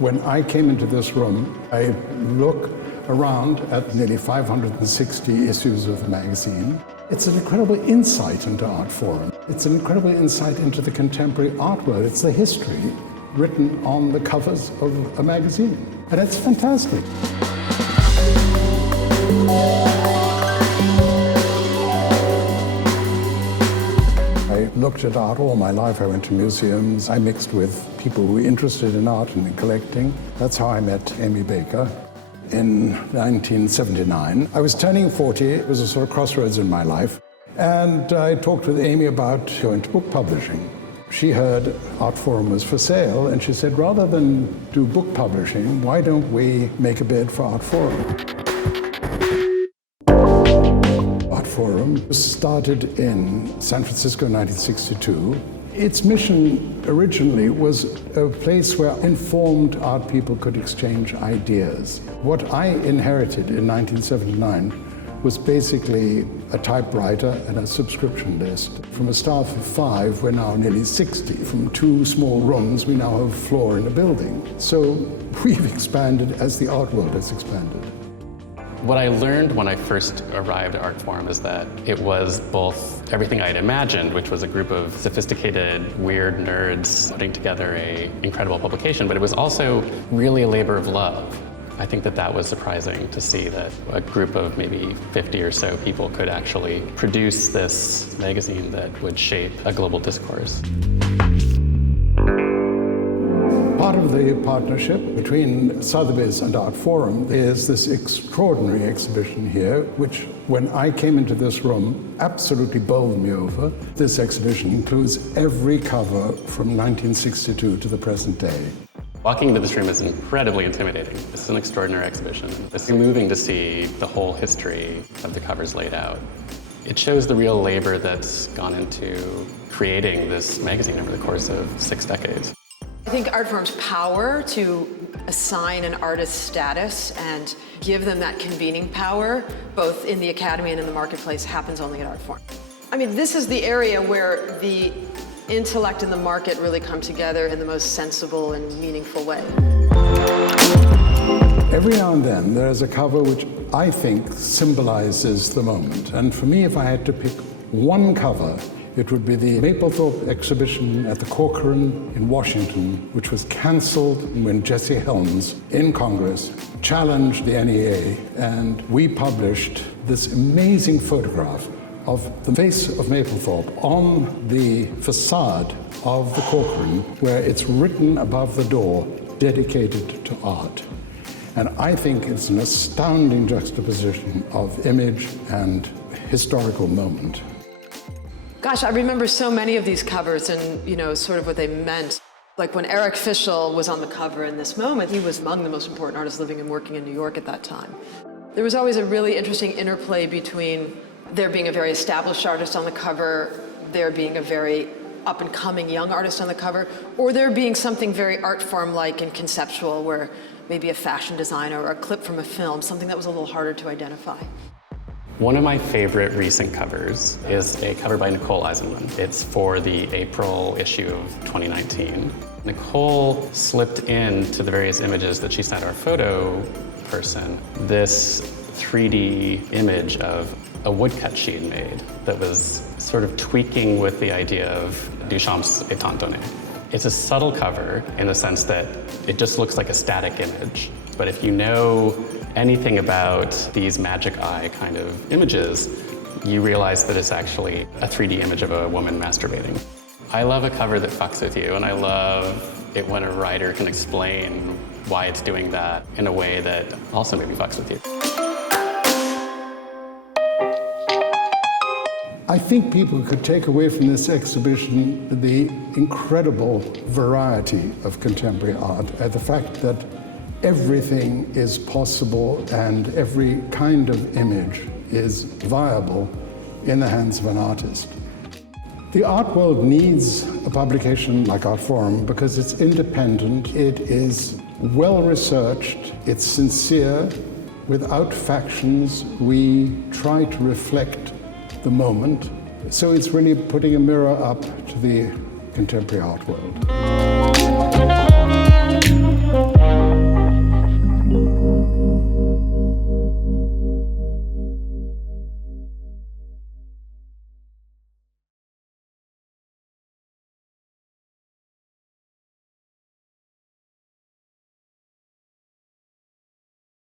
When I came into this room, I look around at nearly 560 issues of the magazine. It's an incredible insight into Artforum. It's an incredible insight into the contemporary art world. It's the history written on the covers of a magazine. And it's fantastic. I looked at art all my life. I went to museums. I mixed with people who were interested in art and in collecting. That's how I met Amy Baker in 1979. I was turning 40. It was a sort of crossroads in my life. And I talked with Amy about going to book publishing. She heard Artforum was for sale, and she said, rather than do book publishing, why don't we make a bid for Artforum? Artforum was started in San Francisco in 1962. Its mission originally was a place where informed art people could exchange ideas. What I inherited in 1979 was basically a typewriter and a subscription list. From a staff of 5, we're now nearly 60. From 2 small rooms, we now have a floor in a building. So we've expanded as the art world has expanded. What I learned when I first arrived at Artforum is that it was both everything I had imagined, which was a group of sophisticated, weird nerds putting together an incredible publication, but it was also really a labor of love. I think that that was surprising to see that a group of maybe 50 or so people could actually produce this magazine that would shape a global discourse. Part of the partnership between Sotheby's and Artforum is this extraordinary exhibition here, which, when I came into this room, absolutely bowled me over. This exhibition includes every cover from 1962 to the present day. Walking into this room is incredibly intimidating. It's an extraordinary exhibition. It's moving to see the whole history of the covers laid out. It shows the real labor that's gone into creating this magazine over the course of 6 decades. I think Artforum's power to assign an artist status and give them that convening power, both in the academy and in the marketplace, happens only at Artforum. I mean, this is the area where the intellect and the market really come together in the most sensible and meaningful way. Every now and then there is a cover which I think symbolizes the moment. And for me, if I had to pick one cover, it would be the Mapplethorpe Exhibition at the Corcoran in Washington, which was canceled when Jesse Helms in Congress challenged the NEA, and we published this amazing photograph of the face of Mapplethorpe on the facade of the Corcoran, where it's written above the door, dedicated to art. And I think it's an astounding juxtaposition of image and historical moment. Gosh, I remember so many of these covers and, you know, sort of what they meant. Like when Eric Fischl was on the cover in this moment, he was among the most important artists living and working in New York at that time. There was always a really interesting interplay between there being a very established artist on the cover, there being a very up-and-coming young artist on the cover, or there being something very Artforum-like and conceptual, where maybe a fashion designer or a clip from a film, something that was a little harder to identify. One of my favorite recent covers is a cover by Nicole Eisen. It's for the April issue of 2019. Nicole slipped into the various images that she sent our photo person this 3D image of a woodcut she had made that was sort of tweaking with the idea of Duchamp's Étant donné. It's a subtle cover in the sense that it just looks like a static image. But if you know anything about these magic eye kind of images, you realize that it's actually a 3D image of a woman masturbating. I love a cover that fucks with you, and I love it when a writer can explain why it's doing that in a way that also maybe fucks with you. I think people could take away from this exhibition the incredible variety of contemporary art, and the fact that everything is possible and every kind of image is viable in the hands of an artist. The art world needs a publication like Artforum because it's independent, it is well-researched, it's sincere. Without factions, we try to reflect the moment. So it's really putting a mirror up to the contemporary art world.